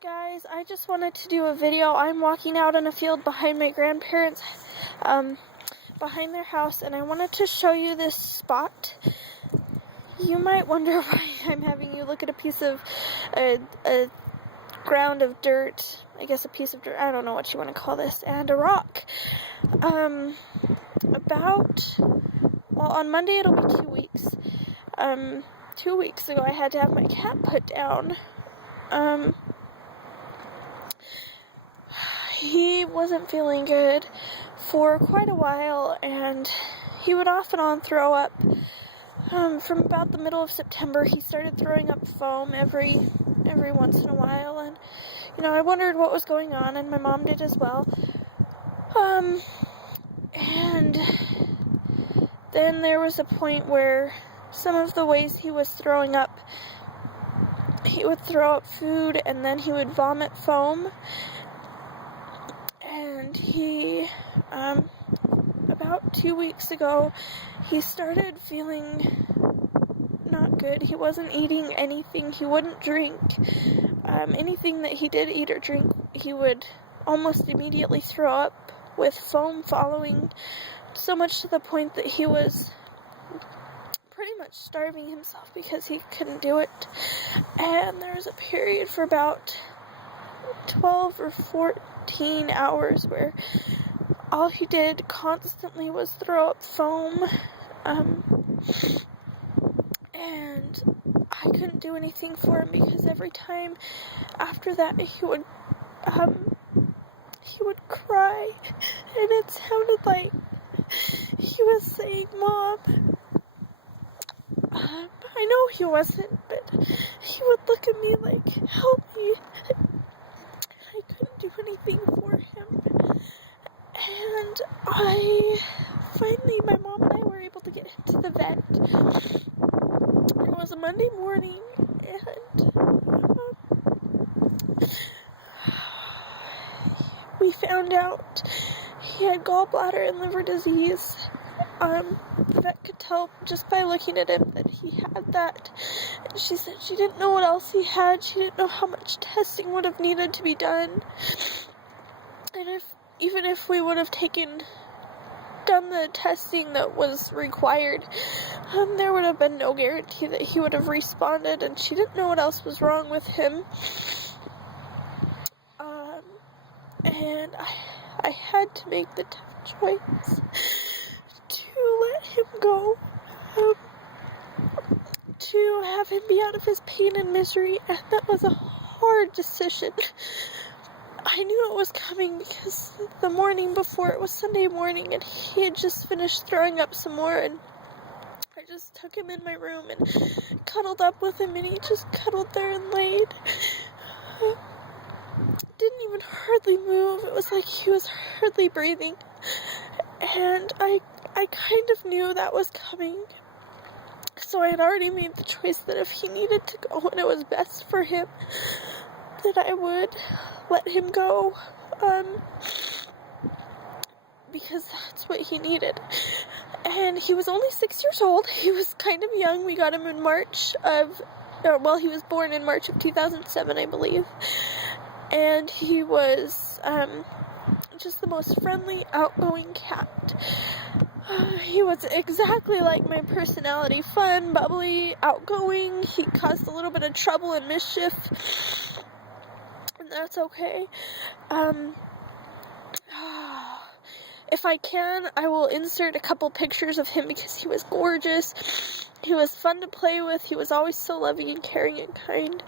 Hey guys, I just wanted to do a video. I'm walking out in a field behind my grandparents, behind their house, and I wanted to show you this spot. You might wonder why I'm having you look at a piece of, a ground of dirt, I guess a piece of dirt, I don't know what you want to call this, and a rock. On Monday it'll be 2 weeks. 2 weeks ago I had to have my cat put down. He wasn't feeling good for quite a while, and he would off and on throw up. From about the middle of September, he started throwing up foam every once in a while, and, I wondered what was going on, and my mom did as well. And then there was a point where some of the ways he was throwing up, he would throw up food, and then he would vomit foam. And he, about 2 weeks ago, he started feeling not good. He wasn't eating anything. He wouldn't drink. Anything that he did eat or drink, he would almost immediately throw up with foam following, so much to the point that he was pretty much starving himself because he couldn't do it. And there was a period for about 12 or 14 hours where all he did constantly was throw up foam, and I couldn't do anything for him because every time after that he would cry, and it sounded like he was saying, "Mom." I know he wasn't, but he would look at me like, "Help me." I couldn't do anything for him. And my mom and I were able to get him to the vet. It was a Monday morning, and we found out he had gallbladder and liver disease. The vet could tell just by looking at him that he had that. And she said she didn't know what else he had. She didn't know how much testing would have needed to be done. And even if we would have done the testing that was required, there would have been no guarantee that he would have responded, and she didn't know what else was wrong with him. And I had to make the tough choice to let him go, to have him be out of his pain and misery, and that was a hard decision. I knew it was coming because the morning before, it was Sunday morning, and he had just finished throwing up some more, and I just took him in my room and cuddled up with him, and he just cuddled there and laid. Didn't even hardly move. It was like he was hardly breathing, and I kind of knew that was coming. So I had already made the choice that if he needed to go and it was best for him, that I would let him go, because that's what he needed. And he was only 6 years old. He was kind of young. We got him in he was born in March of 2007, I believe. And he was, just the most friendly, outgoing cat. He was exactly like my personality, fun, bubbly, outgoing. He caused a little bit of trouble and mischief, and that's okay. If I can, I will insert a couple pictures of him because he was gorgeous. He was fun to play with. He was always so loving and caring and kind.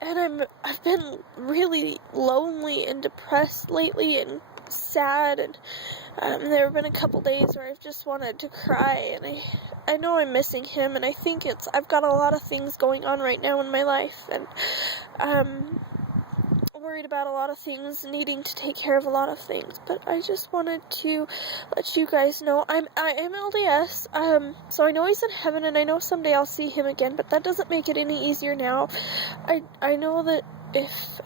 And I've been really lonely and depressed lately and sad, and there have been a couple days where I've just wanted to cry, and I know I'm missing him, and I think I've got a lot of things going on right now in my life, and worried about a lot of things, needing to take care of a lot of things, but I just wanted to let you guys know I am LDS, so I know he's in heaven, and I know someday I'll see him again, but that doesn't make it any easier now. I know that if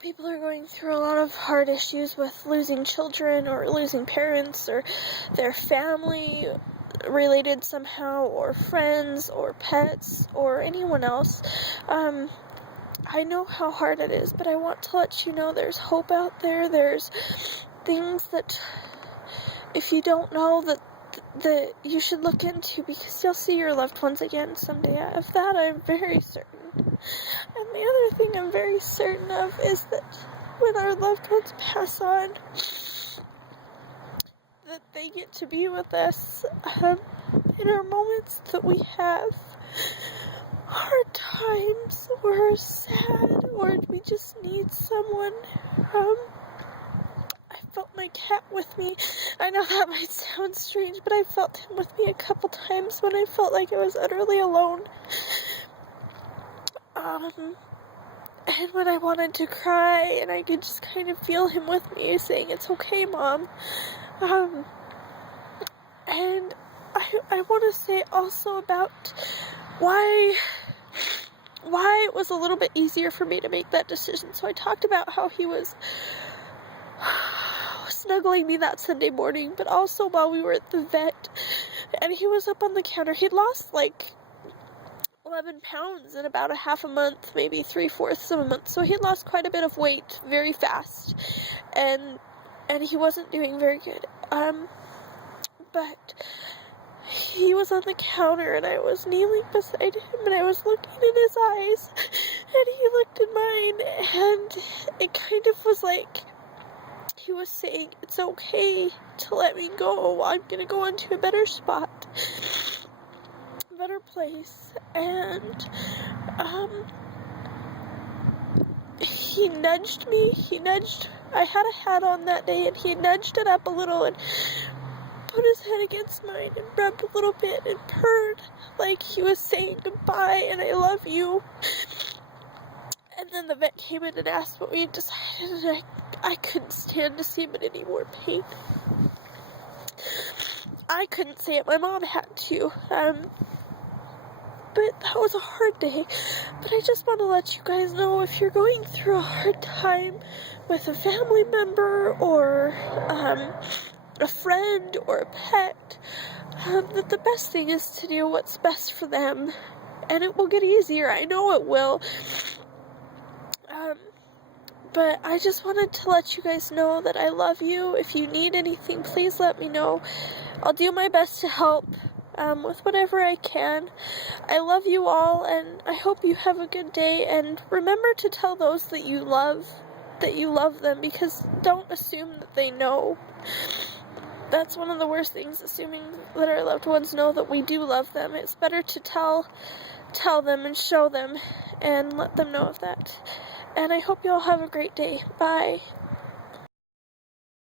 people are going through a lot of hard issues with losing children or losing parents or their family, related somehow, or friends, or pets, or anyone else. I know how hard it is, but I want to let you know there's hope out there. There's things that, if you don't know, that you should look into, because you'll see your loved ones again someday. Of that, I'm very certain. And the other thing I'm very certain of is that when our loved ones pass on, that they get to be with us in our moments that we have hard times, or sad, or we just need someone. I felt my cat with me. I know that might sound strange, but I felt him with me a couple times when I felt like I was utterly alone. And when I wanted to cry, and I could just kind of feel him with me saying, "It's okay, Mom." And I want to say also about why it was a little bit easier for me to make that decision. So I talked about how he was snuggling me that Sunday morning, but also while we were at the vet, and he was up on the counter. He'd lost like 11 pounds in about a half a month, maybe 3/4 of a month. So he'd lost quite a bit of weight very fast, and he wasn't doing very good. But he was on the counter, and I was kneeling beside him, and I was looking in his eyes, and he looked in mine, and it kind of was like he was saying, "It's okay to let me go. I'm gonna go into a better spot, a better place." And he nudged me. I had a hat on that day, and he nudged it up a little and put his head against mine and rubbed a little bit and purred like he was saying goodbye and "I love you." And then the vet came in and asked what we had decided, and I couldn't stand to see him in any more pain. I couldn't say it, my mom had to. But that was a hard day. But I just want to let you guys know, if you're going through a hard time with a family member, or a friend, or a pet, that the best thing is to do what's best for them. And it will get easier. I know it will. But I just wanted to let you guys know that I love you. If you need anything, please let me know. I'll do my best to help with whatever I can. I love you all, and I hope you have a good day. And remember to tell those that you love them, because don't assume that they know. That's one of the worst things, assuming that our loved ones know that we do love them. It's better to tell them and show them and let them know of that. And I hope you all have a great day. Bye.